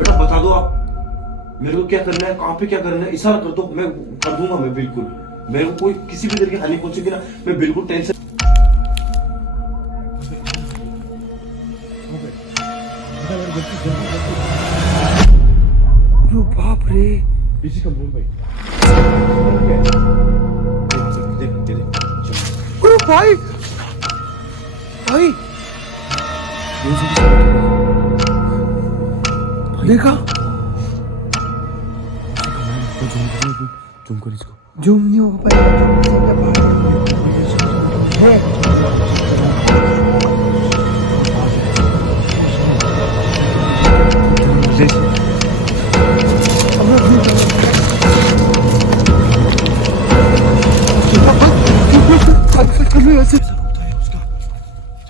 बेटा बता दो आप मेरे को क्या करना है, कहाँ पे क्या करना है, इशारा कर दो, मैं कर दूंगा। मैं बिल्कुल, मेरे को कोई किसी भी तरीके की हानि पहुंचेगी ना, मैं बिल्कुल टेंशन। ओ बाप रे, इसी कमरे में भाई। देख देख देख। ओ भाई भाई देखा, तुम कर इसको। जूम नहीं हो पाएगा है।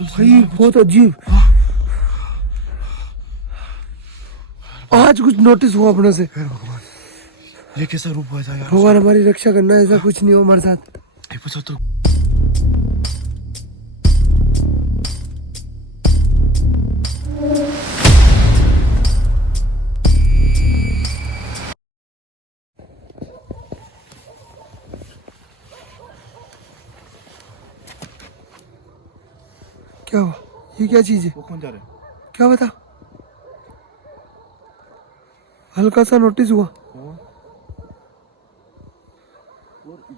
भाई बहुत अजीब, आज कुछ नोटिस हुआ अपने से। भगवान, ये कैसा रूप हुआ था यार? भगवान हमारी रक्षा करना, ऐसा कुछ नहीं हो हमारे साथ। पूछो तो। क्या हुआ, ये क्या चीज है, वो कौन जा रहा है? क्या बता। हल्का सा नोटिस हुआ। और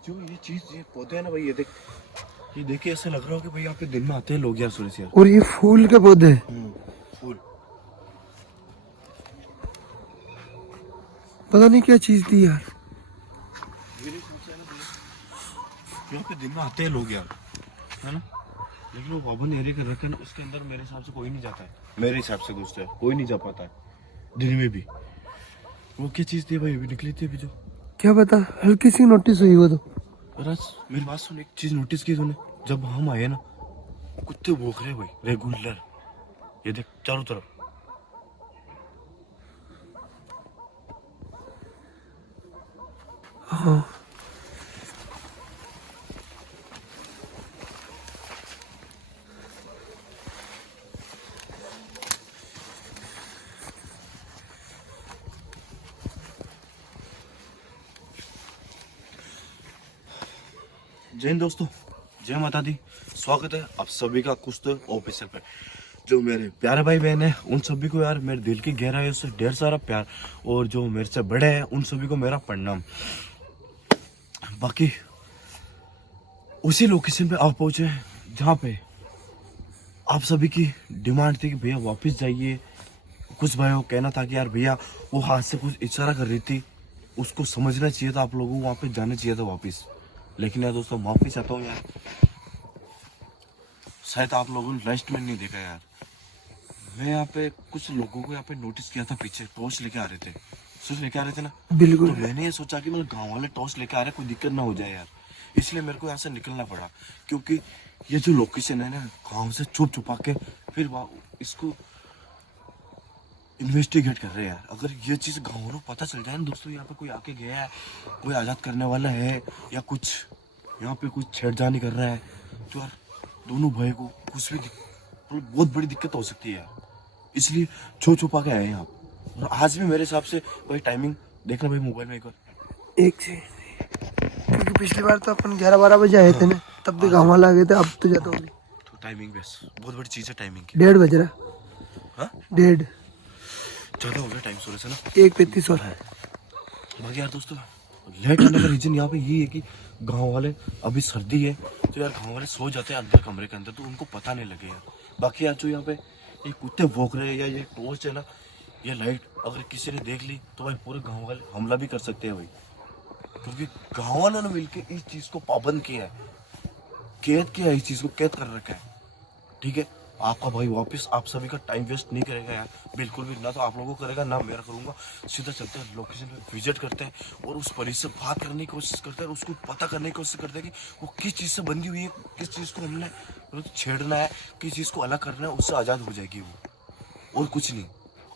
जो ये चीज, ये पौधे है ना भाई, ये देखिए ऐसा लग रहा हो कि भाई यहाँ पे दिन में आते हैं लोग यार, सुरेश यार। और ये फूल के पौधे हैं। फूल। पता नहीं क्या चीज थी यार। यहाँ पे दिन में आते हैं लोग यार, है ना? लेकिन वो भवन एरिया कर रखा है ना, उसके अंदर मेरे हिसाब से कोई नहीं जाता है। मेरे हिसाब से दोस्त है, कोई नहीं जा पाता है दिन में भी। वो क्या चीज थी भाई, अभी निकली थी अभी जो। क्या पता, हल्की सी नोटिस हुई वो तो। राज मेरी बात सुन, एक चीज नोटिस की तूने? जब हम आए ना, कुत्ते भौंक रहे भाई रेगुलर। ये देख चारों तरफ। हाँ जय हिंद दोस्तों, जय माता दी। स्वागत है आप सभी का कुछ तो ऑफिसर पे। जो मेरे प्यारे भाई बहन है उन सभी को यार मेरे दिल की गहराइयों से ढेर सारा प्यार, और जो मेरे से बड़े हैं उन सभी को मेरा प्रणाम। बाकी उसी लोकेशन पे आप पहुंचे जहाँ पे आप सभी की डिमांड थी कि भैया वापस जाइए। कुछ भाइयों को कहना था कि यार भैया वो हाथ से कुछ इशारा कर रही थी, उसको समझना चाहिए था, आप लोगों को वहाँ पे जाना चाहिए था वापस। लेकिन यार दोस्तों माफी चाहता हूँ यार, शायद आप लोगों ने लास्ट में नहीं देखा यार। मैं यहाँ पे कुछ लोगों को यहाँ पे नोटिस किया था, पीछे टॉर्च लेके आ रहे थे, टॉर्च लेके आ रहे थे ना। बिल्कुल। तो मैंने ये सोचा कि मतलब गांव वाले टॉर्च लेके आ रहे हैं, कोई दिक्कत ना हो जाए यार, इसलिए मेरे को यहाँ से निकलना पड़ा। क्योंकि ये जो लोकेशन है ना, गाँव से छुप छुपा के फिर इसको इन्वेस्टिगेट कर रहे हैं यार। अगर ये चीज़ गाँव वालों को पता चल जाए ना दोस्तों, यहाँ पे कोई आके गया है, कोई आज़ाद करने वाला है, या कुछ यहाँ पे कुछ छेड़छाड़ कर रहा है, तो यार दोनों भाई को कुछ भी बहुत बड़ी दिक्कत हो सकती है यार। इसलिए छुपा के आए हैं यहाँ। और आज भी मेरे हिसाब से भाई टाइमिंग देखना भाई मोबाइल में एक बार। एक चीज, क्योंकि पिछली बार तो अपन 11-12 बजे आए थे ना, तब भी गाँव वाला आ गए थे, अब तो ज्यादा होगी। तो टाइमिंग बस बहुत बड़ी चीज़ है टाइमिंग की। 1:30 बज रहा। हाँ 1:30, ज़्यादा हो गया टाइम सोरे से ना। 1:35 हो रहा है। बाकी यार दोस्तों लेट आने का रीजन यहाँ पे ये है कि गांव वाले, अभी सर्दी है तो यार गांव वाले सो जाते हैं अंदर कमरे के अंदर, तो उनको पता नहीं लगे यार। बाकी यार जो यहाँ पे ये कुत्ते भौंक रहे हैं या ये टॉर्च है ना, ये लाइट अगर किसी ने देख ली तो भाई पूरे गांव वाले हमला भी कर सकते हैं भाई। क्योंकि गांव वालों ने मिलकर इस चीज़ को पाबंद किया है, कैद किया है, इस चीज़ को कैद कर रखा है। ठीक है, आपका भाई वापस आप सभी का टाइम वेस्ट नहीं करेगा यार, बिल्कुल भी ना। तो आप लोगों को करेगा ना मेरा करूंगा। सीधा चलते हैं लोकेशन पे, विजिट करते हैं और उस परिस से बात करने की कोशिश करते हैं, और उसको पता करने की कोशिश करते हैं कि वो किस चीज़ से बंधी हुई है, किस चीज़ को हमने छेड़ना है, किस चीज़ को अलग करना है, उससे आज़ाद हो जाएगी वो, और कुछ नहीं।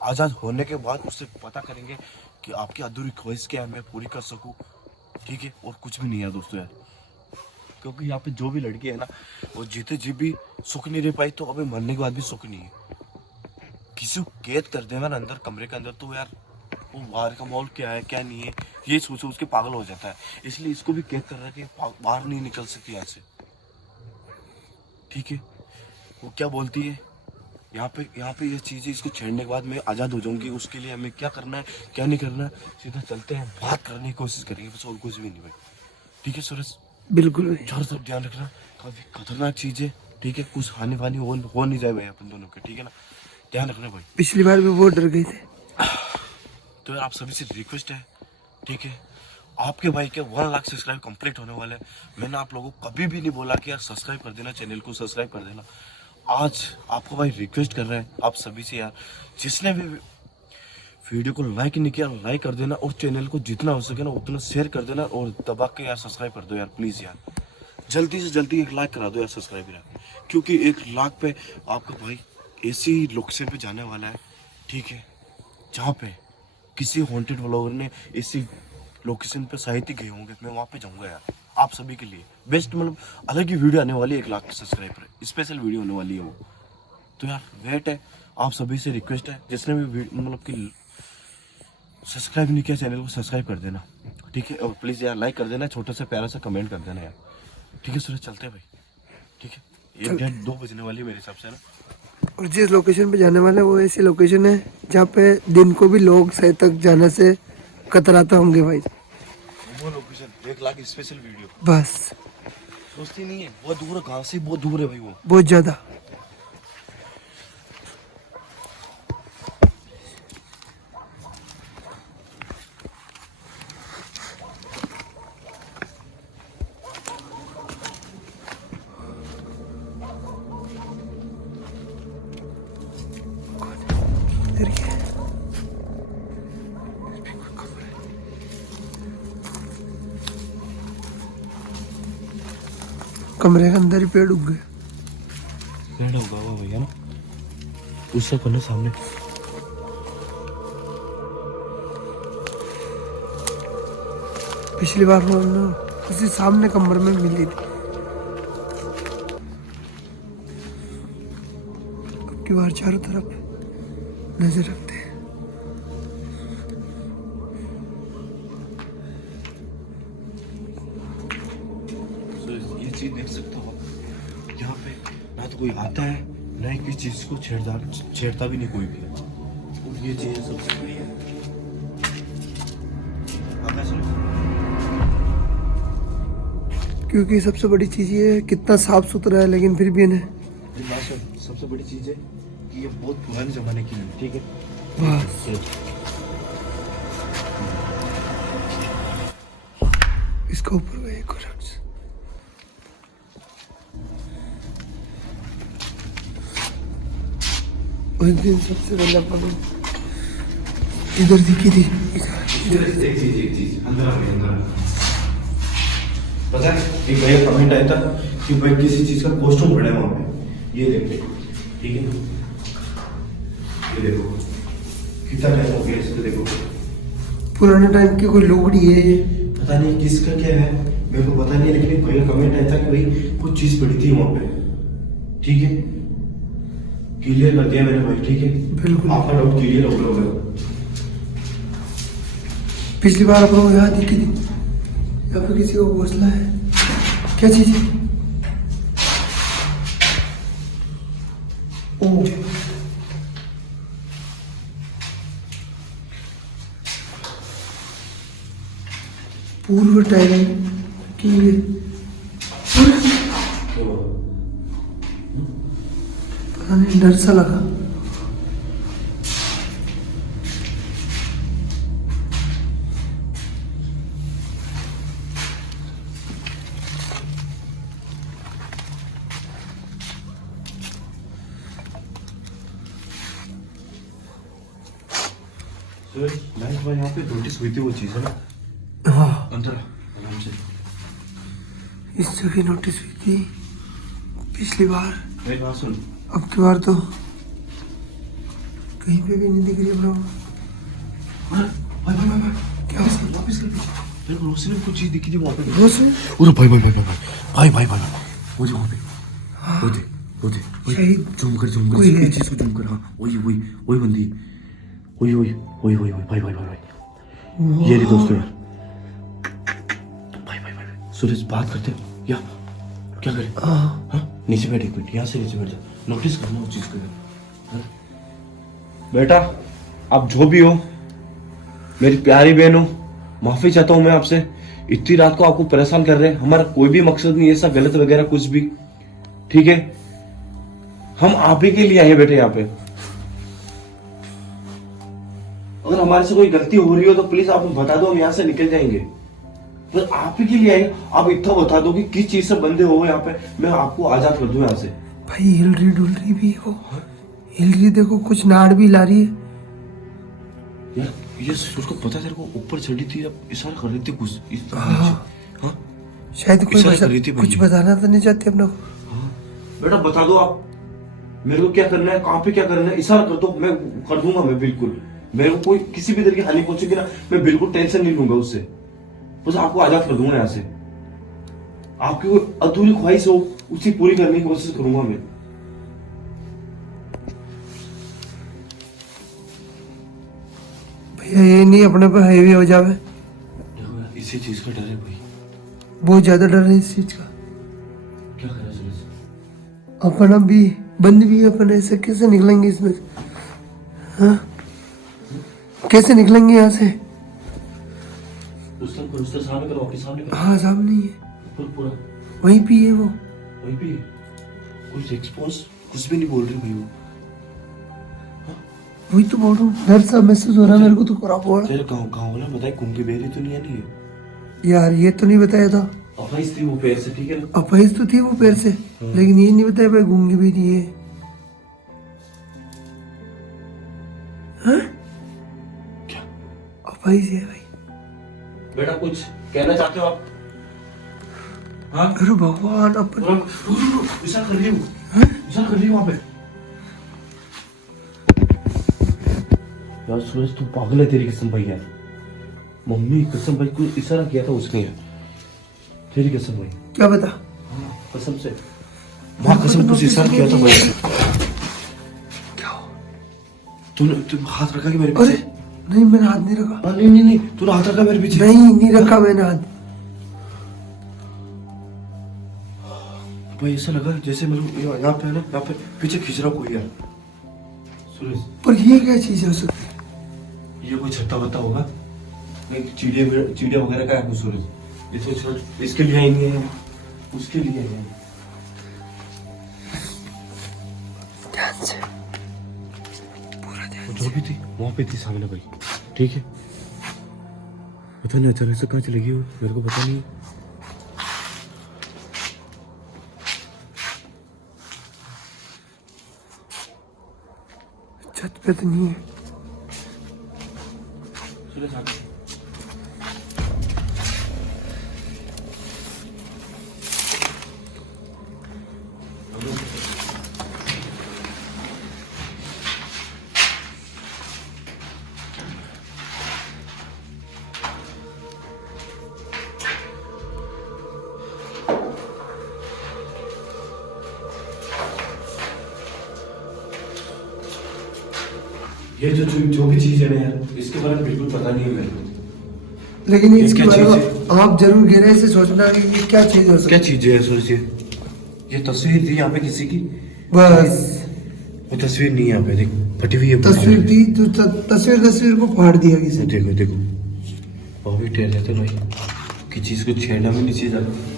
आज़ाद होने के बाद उससे पता करेंगे कि आपकी अधूरी ख्वाहिश क्या है, मैं पूरी कर सकूँ। ठीक है, और कुछ भी नहीं है दोस्तों यार। क्योंकि यहाँ पे जो भी लड़की है ना, वो जीते जी भी सुख नहीं रह पाई, तो अभी मरने के बाद भी सुख नहीं है। किसी को कैद कर देगा ना अंदर कमरे के अंदर, तो यार वो बाहर का माहौल क्या है क्या नहीं है ये सोच सोच के पागल हो जाता है। इसलिए इसको भी कैद कर रहा है कि बाहर नहीं निकल सकती यहाँ से, ठीक है। वो क्या बोलती है यहाँ पे ये चीज़ें, इसको छेड़ने के बाद मैं आज़ाद हो जाऊंगी, उसके लिए हमें क्या करना है क्या नहीं करना है, सीधा चलते हैं, बात करने की कोशिश करेंगे बस, और कुछ भी नहीं भाई, ठीक है सूरज। बिल्कुल भाई। चारों तरफ ध्यान रखना, काफी खतरनाक चीज है, ठीक है, कुछ हानि वानी हो नहीं जाए भाई अपन दोनों के, ठीक है ना, ध्यान रखना भाई। पिछली बार भी बहुत डर गए थे। तो यार आप सभी से रिक्वेस्ट है, ठीक है, आपके भाई के 1 लाख सब्सक्राइब कंप्लीट होने वाले हैं। मैंने आप लोगों को कभी भी नहीं बोला कि यार सब्सक्राइब कर देना, चैनल को सब्सक्राइब कर देना। आज आपको भाई रिक्वेस्ट कर रहे हैं आप सभी से यार, जिसने भी वीडियो को लाइक नहीं किया लाइक कर देना, और चैनल को जितना हो सके ना उतना शेयर कर देना, और दबा के यार सब्सक्राइब कर दो यार प्लीज़ यार, जल्दी से जल्दी 1 लाख करा दो यार सब्सक्राइब यार, क्योंकि 1 लाख पे आपका भाई ऐसी लोकेशन पे जाने वाला है, ठीक है, जहाँ पे किसी हॉन्टेड व्लॉगर ने ऐसी लोकेशन पे शायद ही गए होंगे, मैं वहाँ पे जाऊँगा यार आप सभी के लिए बेस्ट, मतलब अलग ही वीडियो आने वाली है, 1 लाख सब्सक्राइबर स्पेशल वीडियो होने वाली है वो। तो यार वेट है, आप सभी से रिक्वेस्ट है, जिसने भी मतलब कि सब्सक्राइब नहीं किया चैनल को सब्सक्राइब कर देना, ठीक है, और प्लीज़ यार लाइक कर देना, छोटा सा प्यारा सा कमेंट कर देना यार, ठीक है सूरज, चलते हैं भाई, ठीक है, 1-2 बजने वाली है मेरे हिसाब से ना। और जिस लोकेशन पे जाने वाले हैं वो ऐसी लोकेशन है जहाँ पे दिन को भी लोग सही तक जाने से कतराते होंगे भाई। वो लोकेशन 1 लाख स्पेशल वीडियो बस सोचती नहीं है, बहुत दूर है, गाँव से बहुत दूर है भाई वो, बहुत ज्यादा। कमरे के अंदर ही पेड़ उग गए। पेड़ होगा वो भैया ना, उससे करने सामने पिछली बार हमने उसी सामने कमरे में मिली थी, अब की बार चारों तरफ नजर रखते हैं। ये चीज देख सकते हो आप, यहाँ पे ना तो कोई आता है ना ही किसी चीज को छेड़ता भी नहीं कोई भी, और ये चीज सबसे बड़ी है। आप ऐसे क्योंकि सबसे बड़ी चीज ये है कितना साफ सुथरा है, लेकिन फिर भी इन्हें सबसे बड़ी चीज है कि ये बहुत पुराने जमाने की है, ठीक है, बस इसका ऊपर गए एक और उस दिन सबसे पहले अपन इधर दिखी थी, एक चीज अंदर आ गई, अंदर पता है एक भैया कमेंट आया था कि भाई किसी चीज का कॉस्ट्यूम पड़ा है वहां पे, ये देखो, ठीक है, ये देखो कितना टाइम हो गया इसको, देखो पुराने टाइम की कोई लोगड़ी है ये, पता नहीं किसका क्या है मेरे को पता नहीं, लेकिन एक भैया कमेंट आया था कि भाई कुछ चीज पड़ी थी वहां पे, ठीक है, क्लियर कर दिया मैंने भाई, ठीक है, बिल्कुल आपका डाउट क्लियर हो गया होगा। पिछली बार अपन को यहाँ दिखी थी, यहाँ पे किसी को घोंसला है, क्या चीज है? ओ पूर्व टाइम की पता नहीं, डर सा लगा। लाइट भाई यहाँ पे नोटिस हुई थी वो चीज है ना, हाँ अंदर आराम से, इस जगह नोटिस हुई थी पिछली बार, मेरी बात सुन, अब की बार तो कहीं पे भी नहीं दिख रही ब्रो। भाई भाई भाई भाई क्या वापस कर पीछे, मेरे को रोशनी में कुछ चीज दिखी थी वहाँ पे, रोशनी? अरे भाई भाई भाई भाई भाई भाई भाई भाई वो जो वहाँ पे वो देख वो दे शहीद जूम कर कोई है। इस चीज को जूम कर। हाँ वही वही वही बंदी, वही वही वही वही वही भाई भाई भाई भाई ये रही दोस्तों यार, भाई भाई भाई सूरज बात करते हो या क्या करें? हाँ नीचे बैठ, एक मिनट यहाँ से नीचे बैठ जा, नोटिस करना उस चीज को। हाँ? बेटा आप जो भी हो, मेरी प्यारी बहन हो, माफी चाहता हूं मैं आपसे, इतनी रात को आपको परेशान कर रहे हैं, हमारा कोई भी मकसद नहीं है ऐसा गलत वगैरह कुछ भी, ठीक है? हम आप ही के लिए आए हैं बेटे यहाँ पे, अगर हमारे से कोई गलती हो रही हो तो प्लीज आप बता दो, हम यहाँ से निकल जाएंगे। पर आप ही के लिए आए, आप इतना बता दो कि किस चीज से बंदे हो यहाँ पे, मैं आपको आजाद कर दूं यहाँ से। भाई हिल रही डुल रही भी है वो, हिल रही, देखो कुछ नाड़ भी ला रही है। यार ये उसको पता है तेरे को, ऊपर चढ़ी थी, अब इशारा कर रही थी कुछ इस हाँ शायद कोई इशारा कर रही थी कुछ भैया। बताना तो नहीं चाहते अपना को। हाँ बेटा बता दो आप, मेरे को क्या करना है, कहाँ पे क्या करना है, इशारा कर दो, मैं कर दूंगा। मैं बिल्कुल, मेरे को कोई किसी भी तरह की हानि पहुंचेगी ना, मैं बिल्कुल टेंशन नहीं लूंगा उससे, बस आपको आजाद कर दूंगा यहाँ से। आपकी कोई अधूरी ख्वाहिश हो उसी पूरी करने की कोशिश करूंगा मैं। भैया ये नहीं अपने पे हाईवे हो जावे, देखो यार इसी चीज का डर है भाई, बहुत ज्यादा डर है इस चीज का। क्या करें सूरज? अपन अभी बंद भी है, अपन ऐसे कैसे निकलेंगे इसमें? हाँ कैसे निकलेंगे यहाँ से? उस तरफ सामने करो, आपके सामने करो, हाँ सामने ही है, पूरा पूरा वहीं पे है वो। वही भी कुछ एक्सपोज कुछ भी नहीं बोल रही भाई वो। वही तो बोल रहा हूँ, डर सा महसूस हो रहा है मेरे को तो पूरा बोल। तेरे गाँव वाला बताए कुंगी बेरी तो नहीं है, नहीं है यार ये तो नहीं बताया था, अफाइज थी वो पैर से, ठीक है ना? अफाइज तो थी वो पैर से, लेकिन ये नहीं बताया भाई गूंगी भी नहीं है। हाँ? क्या अफाइज है भाई। बेटा कुछ कहना चाहते हो आप? हाँ अरे भगवान अपन इशारा कर रही हूँ, इशारा कर रही हूँ वहाँ पे। यार सूरज तू पागल है, तेरी कसम भाई यार, मम्मी कसम भाई, कुछ इशारा किया था उसने यार, तेरी कसम भाई, क्या बता? कसम से माँ कसम, कुछ इशारा किया था भाई। क्या? तूने हाथ रखा कि मेरे अरे पीछे? नहीं मैंने हाथ नहीं रखा। नहीं नहीं नहीं, तूने हाथ रखा मेरे पीछे? नहीं रखा मैंने हाथ। भाई ऐसा लगा जैसे मतलब यहाँ पे है ना, यहाँ पे पीछे खींच रहा कोई यार सूरज। पर ये क्या चीज हो सकती है? ये कोई छत्ता वत्ता होगा, नहीं चिड़िया वगैरह का है कुछ सूरज, इसको छोड़, इसके लिए आई नहीं है, उसके लिए आई है। ध्यान से, पूरा ध्यान। जो भी थी वहां पे थी सामने भाई, ठीक है? पता नहीं अचानक से कहाँ चली गई वो, मेरे को पता नहीं। छत पे तो नहीं है। सूरज आ गया। ये जो भी चीज है ना यार, इसके बारे में बिल्कुल पता नहीं है मेरे को। लेकिन ये इसके क्या बारे चीज़ में आप जरूर गहराई से सोचना कि ये क्या चीज हो सकती क्या है। चीज है सूरज? ये तस्वीर थी यहाँ पे किसी की, बस वो तस्वीर नहीं है यहाँ पे, देख फटी हुई है तस्वीर थी तो तस्वीर को फाड़ दिया किसी ने। देखो देखो, वो भी टेर रहते भाई कि चीज को छेड़ना भी नहीं चाहिए।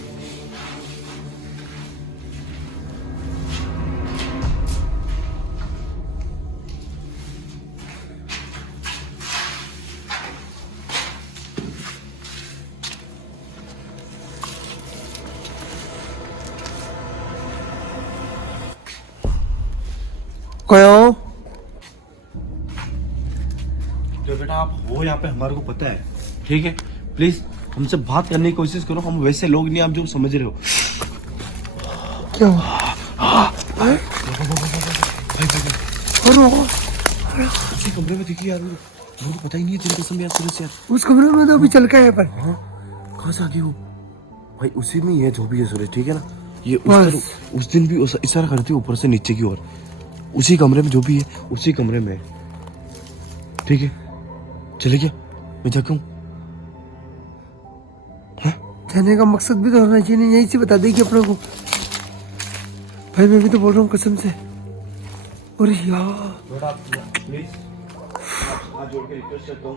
कहो तो बेटा आप हो यहाँ पे, हमारे को पता है, ठीक है? प्लीज हमसे बात करने की कोशिश करो, हम वैसे लोग नहीं आप जो समझ रहे हो। क्या हुआ? उसी कमरे में दिखी यार, मेरे को पता ही नहीं है, तेरी कसम यार सूरज यार। उस कमरे में तो अभी चल का है पर हाँ कहाँ से आ गई वो? भाई उसी में ही है जो भी है सूरज, ठीक है ना? ये बस। उस दिन भी इशारा करती है ऊपर से नीचे की ओर, उसी कमरे में जो भी है उसी कमरे में है। ठीक है चले क्या, मैं जाता हूँ। जाने का मकसद भी तो होना चाहिए, यही से बता देगी अपने को। भाई मैं भी तो बोल रहा हूँ कसम से। और यार प्लीज हाथ जोड़ के रिक्वेस्ट करता हूँ,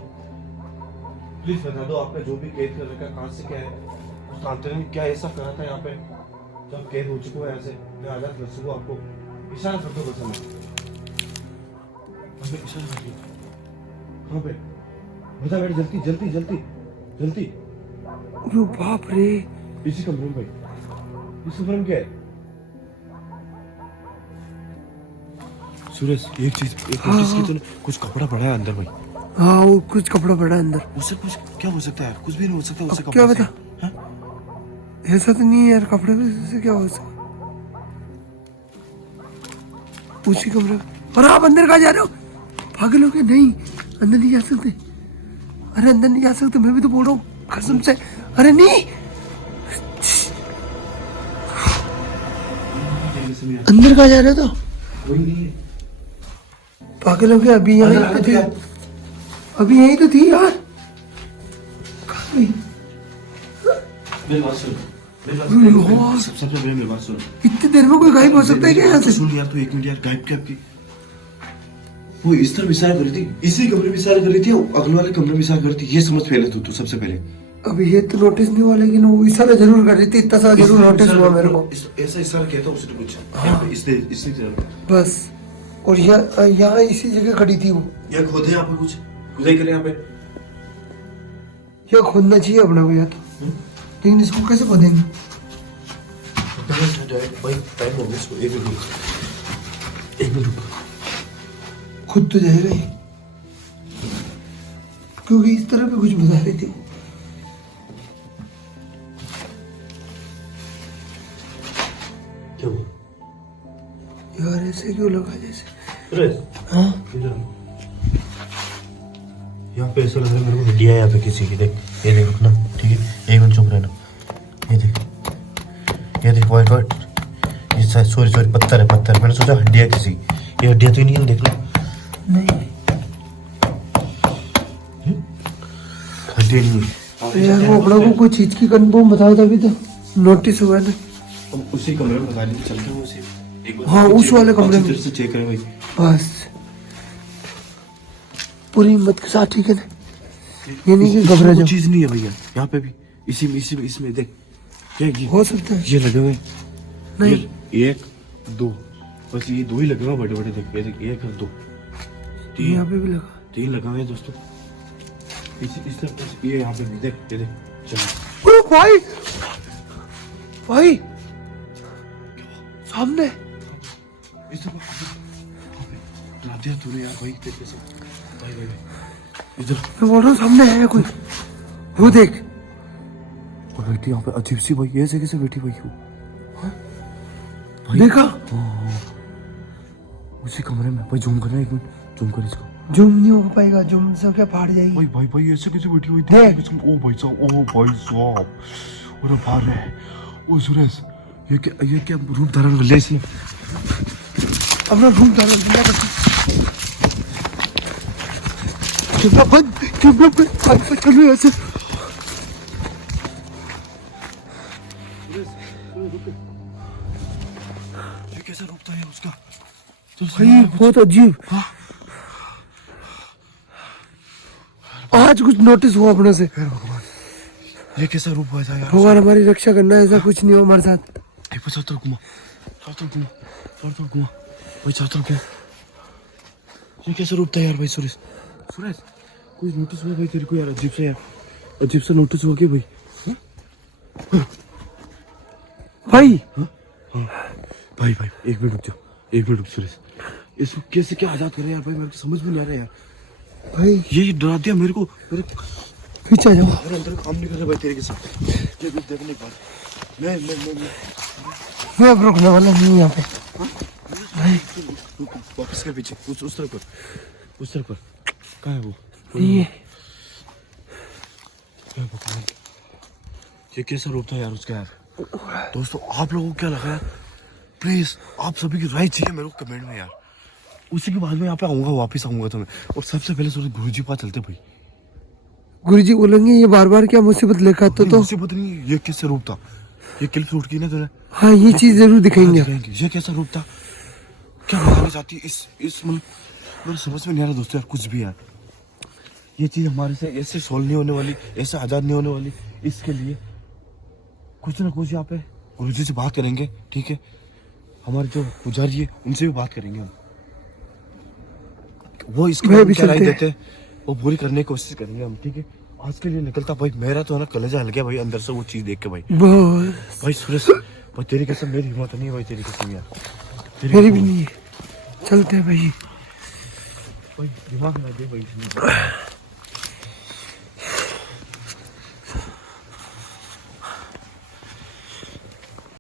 प्लीज बता दो आपका जो भी कैद कर रखा है कहाँ से क्या है, उस कांतरे ने क्या ऐसा करा था यहाँ पे जब कैद हो चुका है ऐसे मैं आजाद कर सकूँ आपको। इशारा कर दो बस हमें, इशारा कर दो। कहाँ पे बता बेटा, जल्दी जल्दी जल्दी जल्दी। अरे बाप रे, इसी कमरे में भाई, इस कमरे में क्या है? सुरेश एक चीज एक नोटिस की तूने, कुछ कपड़ा पड़ा है अंदर भाई। हाँ वो कुछ कपड़ा पड़ा है अंदर। उससे कुछ क्या हो सकता है? कुछ भी नहीं हो सकता उससे। अब क्या कपड़े से। बता? हाँ? ऐसा तो नहीं है यार, कपड़े से क्या हो सकता? उसी कमरे में। और आप अंदर कहाँ जा रहे हो? पागल हो गए? नहीं अंदर नहीं जा सकते। अरे अंदर नहीं जा सकते, मैं भी तो बोल रहा हूँ कसम से। अरे नहीं, अंदर कहाँ जा रहे हो? तो कोई नहीं है। पागल हो गया। अभी यहीं तो थी, अभी यहीं तो थी यार। कहाँ गई? मेरी बात सुन, मेरी बात अरे सुन। यार। सबसे पहले मेरी बात सुन। इतनी देर में कोई गायब हो सकता है क्या यहाँ से? सुन यार तू एक मिनट यार, गायब क्या आपकी? वो इस तरफ इशारा कर रही थी, इसी कमरे में इशारा कर रही थी, अगले वाले कमरे में इशारा कर रही थी। ये समझ पहले तू सबसे पहले। अभी ये तो नोटिस नहीं हुआ, लेकिन वो इशारा जरूर कर रही थी, इतना सा जरूर नोटिस हुआ मेरे को। ऐसा इशारा किया था उसने कुछ। हाँ। इसने बस। और यहाँ इसी जगह खड़ी थी वो। या खोदे यहाँ पे कुछ खुदाई करे यहाँ पे। ये खोदना चाहिए अपना को या तो, लेकिन इसको कैसे खोदेंगे? भाई टाइम हो गया इसको, एक मिनट रुक। खुद तो जाएगा ही, क्योंकि इस तरह पे कुछ बता रही थी। क्या हुआ? यार ऐसे क्यों लगा जैसे? सुरेश हाँ यहाँ पे ऐसा लग रहा है मेरे को हड्डियाँ यहाँ पे किसी की। देख ये देख, रुकना ठीक है, एक मिनट चुप रहना। ये देख वाइट ये सॉरी पत्थर है, पत्थर। मैंने सोचा हड्डियाँ किसी की, ये हड्डियाँ तो नहीं है। देख लो, नहीं हड्डियाँ नहीं है यार, वो अपना को कोई चीज की कंफर्म बताओ तभी तो नोटिस हुआ ना। उसी कमरे में बता रही थी, चलते हैं उसी एक बार। हाँ उस वाले कमरे में। से चेक करें भाई। बस पूरी हिम्मत के साथ, ठीक है ना? ये नहीं कि घबरा जाओ। चीज नहीं है भैया यहाँ पे भी, इसी में इसमें देख क्या ये हो सकता है। ये लगे हुए नहीं ये एक दो, बस ये दो ही लगे हुए बड़े बड़े। देख ये देख, एक और दो, तीन, यहाँ पे भी लगा। तीन लगे हुए हैं दोस्तों। इस तरफ ये यहाँ पे भी देख, ये देख चलो। ओ भाई, भाई सामने। इस तरफ डरा दिया तूने यार भाई तेरे से। भाई इधर मैं बोल रहा हूँ सामने है कोई, वो देख। और बैठी यहाँ पे अजीब सी भाई, ऐसे कैसे बैठी भाई वो? देखा? उसी कमरे में भाई। जूम करना एक मिनट, जूम कर इसको। जूम नहीं हो पाएगा, जूम से क्या फाड़ जाएगी। भाई ऐसे कैसे बैठी हुई है। थी? ओ भाई साहब और बाहर है। ओ सुरेश ये क्या रूप धारण कर लिया इसने? अपना रूम धारण किया। कैमरा बंद, कैमरा बंद। ऐसा चलो ऐसे। ये कैसा रूप था यार उसका? भाई बहुत अजीब। आज कुछ नोटिस हुआ अपने से। भगवान ये कैसा रूप हुआ था यार? भगवान हमारी रक्षा करना, ऐसा कुछ नहीं हो हमारे साथ। एक बार चारों तरफ घुमा भाई, चारों तरफ घुमा। ये कैसा रूप था यार भाई? सुरेश कुछ नोटिस हुआ भाई तेरे को यार? अजीब सा नोटिस हुआ क्या भाई? भाई भाई एक मिनट रुक सुरेश। इसको कैसे क्या आजाद करे यार भाई? मेरे को समझ में नहीं आ रहा यार भाई। ये डरा दिया मेरे को। पीछे आ जाओ। मेरे अंदर काम नहीं कर रहा भाई तेरे के साथ। ये भी देखने के बाद मैं अब रुकने वाला नहीं हूँ यहाँ पे। भाई वापस कर पीछे, उस तरफ पर कहाँ है वो? नहीं है। ये कैसा रूप था यार उसका यार? दोस्तों आप लोगों को क्या लगा यार, प्लीज आप सभी की राय चाहिए मेरे को कमेंट में यार। उसी के बाद में यहाँ पे आऊंगा, वापस आऊंगा तो मैं। और सबसे पहले सोच गुरु जी के पास चलते भाई। गुरुजी बोलेंगे ये बार बार क्या मुसीबत लेकर आते हो तो। मुसीबत नहीं, ये किससे रूप था, ये क्लिप शूट की ना तूने। हाँ ये चीज जरूर दिखाएंगे। ये कैसा रूप था, क्या बताना चाहती है इस मतलब मेरे समझ में नहीं आ रहा दोस्तों यार कुछ भी यार। ये चीज हमारे से ऐसे सोल्व नहीं होने वाली, ऐसे आजाद नहीं होने वाली। इसके लिए कुछ ना कुछ यहाँ पे गुरुजी से बात करेंगे, ठीक है। हमारे जो पुजारी है उनसे भी बात करेंगे हम, वो इसके मैं बारे भी में क्या राय चलते देते हैं वो पूरी करने की कोशिश करेंगे हम, ठीक है। आज के लिए निकलता भाई, मेरा तो है ना कलेजा हल गया भाई अंदर से वो चीज देख के भाई। बस भाई सुरेश भाई तेरी कसम, मेरी हिम्मत नहीं है भाई, तेरी कसम यार, तेरी मेरी कसम। भी नहीं है। चलते हैं भाई। भाई दिमाग लगा दे भाई इसमें।